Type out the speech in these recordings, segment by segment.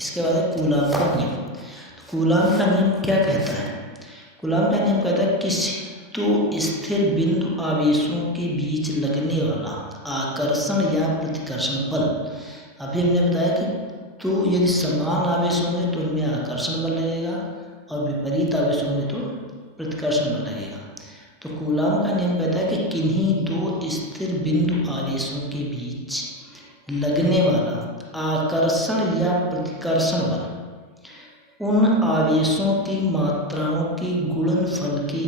इसके बाद है कूलाम का नियम। तो कूलाम का नियम क्या कहता है? कूलाम का नियम कहता है किसी दो स्थिर बिंदु आवेशों के बीच लगने वाला आकर्षण या प्रतिकर्षण बल। अभी हमने बताया कि तो यदि समान आवेश होंगे तो उनमें आकर्षण बल लगेगा और विपरीत आवेश होंगे तो प्रतिकर्षण बल लगेगा। तो कूलाम का नियम कहता है कि किन्हीं दो स्थिर बिंदु आवेशों के बीच लगने वाला आकर्षण या प्रतिकर्षण बल उन आवेशों की मात्राओं के गुणनफल के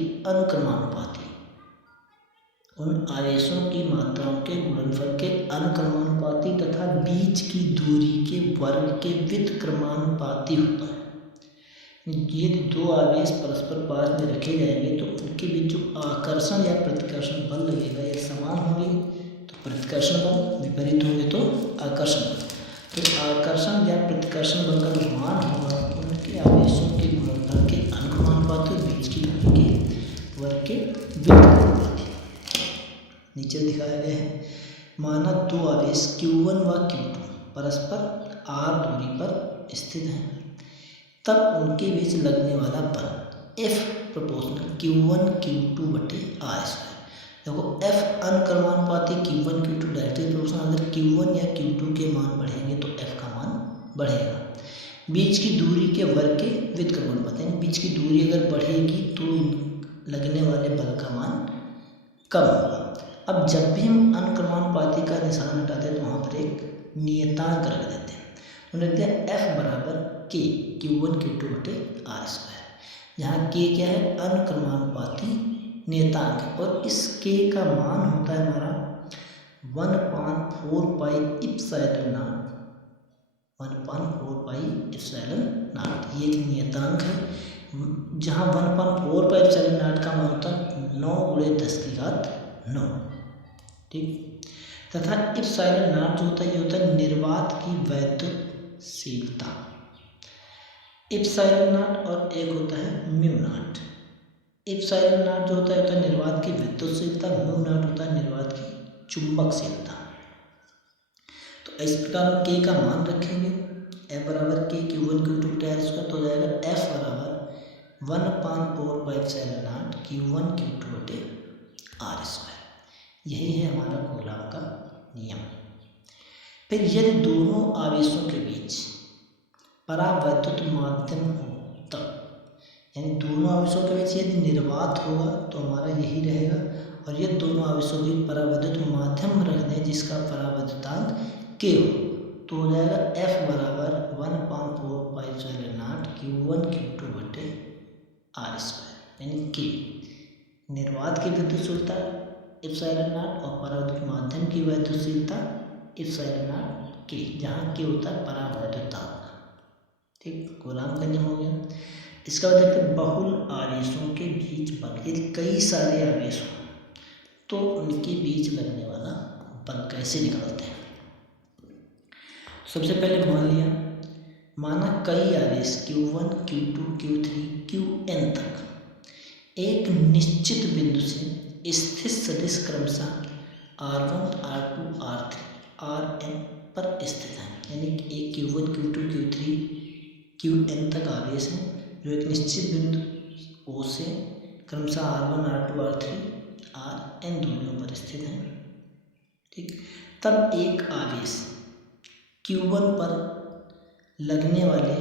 अनुक्रमानुपाती तथा बीच की दूरी के वर्ग के व्युत्क्रमानुपाती होता है। यदि दो आवेश परस्पर पास में रखे जाएंगे तो उनके बीच जो आकर्षण या प्रतिकर्षण बल लगेगा यदि समान होंगे तो प्रतिकर्षण बल, विपरीत होंगे तो आकर्षण बल। तो आकर्षण या प्रतिकर्षण बल का जो मान होगा उनके आवेशों के गुणनफल के अनुक्रमानुपाती और बीच की दूरी के वर्ग के व्युत्क्रमानुपाती। नीचे दिखाया गया है, माना दो आवेश Q1 व Q2 परस्पर r दूरी पर स्थित हैं, तब उनके बीच लगने वाला बल F प्रोपोर्शनल Q1 Q2 बटे r²। देखो F अनुक्रमानुपाती Q1 Q2 directly proportional, अगर Q1 या Q2 के मान बढ़ेंगे तो F का मान बढ़ेगा। बीच की दूरी के वर्ग के व्युत्क्रमानुपाती, बीच की दूरी अगर बढ़ेगी तो लगने वाले बल का मान कम होगा। अब जब भी हम अनुक्रमानुपाती का निशान हटाते हैं तो वहाँ पर एक नियतांक रख देते हैं। तो लिखते हैं F बराबर K Q1 Q2 बटे r², जहाँ K क्या है? अनुक्रमानुपाती नियतांक, और इस K का मान होता है हमारा 1/4 pi epsilon not, 1/4 pi epsilon not. ये एक नियतांक है जहाँ 1/4 पाई एप्सिलॉन नॉट का मान होता है 9 × 10⁹, ठीक। तथा एप्सिलॉन नॉट जो होता है ये होता है निर्वात की वैद्युतशीलता, एप्सिलॉन नॉट, और एक होता है म्यू नॉट। एप्सिलॉन नॉट जो होता है निर्वात की विद्युतशीलता, म्यू नॉट होता है निर्वात की चुंबकशीलता। तो इस प्रकार हम K का मान रखेंगे, F बराबर K Q1 Q2 बटे r², तो हो जाएगा F बराबर 1/4 pi epsilon not Q1 Q2 बटे r²। यही है हमारा कूलाम का नियम। फिर यदि दोनों आवेशों के बीच परावैद्युत माध्यम हो तब, यानी दोनों आवेशों के बीच यदि निर्वात होगा तो हमारा यही रहेगा, और ये दोनों आवेशों की परावैद्युत माध्यम रख दें जिसका परावैद्युतांक K हो, तो हो जाएगा F बराबर 1/4 pi epsilon not Q1 Q2 बटे r², यानी K निर्वात की विद्युतशीलता एप्सिलॉन नॉट और परावैद्युत माध्यम की वैद्युतशीलता एप्सिलॉन नॉट K, जहाँ K होता है परावैद्युतांक, ठीक। कूलाम का नियम हो गया। इसका बाद देखते हैं बहुल आवेशों के बीच बल। यदि कई सारे आवेश हो तो उनके बीच लगने वाला बल कैसे निकालते हैं? सबसे पहले मान लिया, माना कई आवेश Q1 Q2 Q3 Qn तक एक निश्चित बिंदु से स्थित सदिश क्रमशः r1 r2 r3 rn पर स्थित है, यानी एक Q1 Q2 Q3 Qn तक आवेश है जो एक निश्चित बिंदु O से क्रमशः r1 r2 r3 rn दूरियों पर स्थित है, ठीक। तब एक आवेश Q1 पर लगने वाले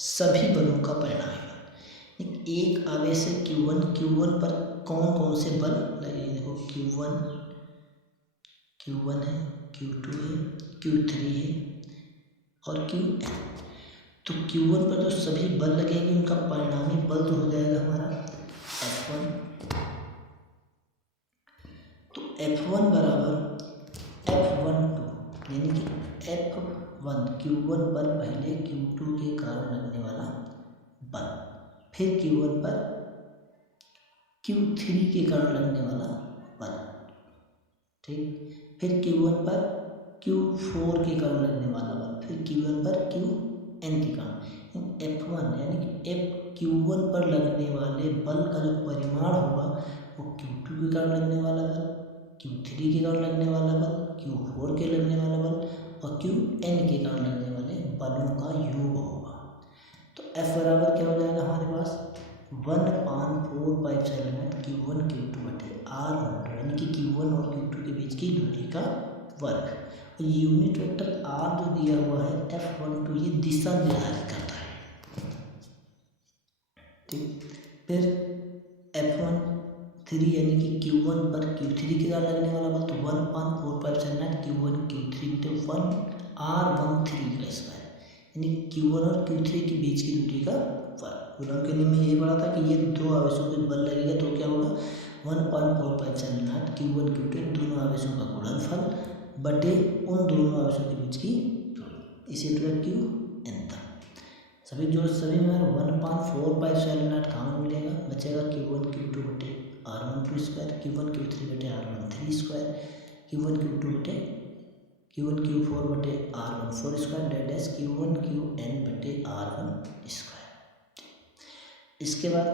सभी बलों का परिणाम है। एक आवेश है Q1 पर कौन कौन से बल लगे? देखो Q1 है, Q2 है, Q3 है और Qn। तो Q1 पर जो सभी बल लगेंगे उनका परिणामी बल तो हो जाएगा हमारा F1। तो F1 बराबर F12, यानी कि F1 Q1 पर पहले Q2 के कारण लगने वाला बल, फिर Q1 पर Q3 के कारण लगने वाला बल, ठीक। फिर Q1 पर Q4 के कारण लगने वाला बल, फिर Q1 पर Qn के कारण। F1 यानी कि Q1 पर लगने वाले बल का जो परिमाण होगा वो Q2 के कारण लगने वाला बल, Q3 के कारण लगने वाला बल, Q4 के लगने वाला बल और Qn के कारण लगने वाले बलों का योग होगा। तो F बराबर क्या हो जाएगा हमारे पास 1/4 Q1 Q2 बटे R12 यानी कि Q1 और Q2 के बीच की दूरी का वर्ग। और यूनिट वेक्टर R जो दिया हुआ है F12 ये दिशा निर्धारित करता है। ठीक, फिर F13 यानी कि Q1 पर Q3 के साथ लगने वाला बल तो 1/4 Q1 Q3 बटे 1R13 का स्क्वायर यानी Q1 और Q3 के बीच की दूरी का वर्ग। गुणन के नियम में ये पढ़ा था कि ये दो आवेशों पे बल लगेगा तो क्या होगा 1/4 Q1 Q2 दोनों आवेशों का गुणनफल बटे उन दोनों आवेशों के बीच की दूरी, इसे Q n था। सभी में 1/4 कॉमन मिलेगा, बचेगा Q1 Q2 बटे R12 स्क्वायर, Q1 Q3 बटे R13 स्क्वायर, Q1 Q4 बटे R14 square that is Q1 Qn बटे R1 स्क्वायर। इसके बाद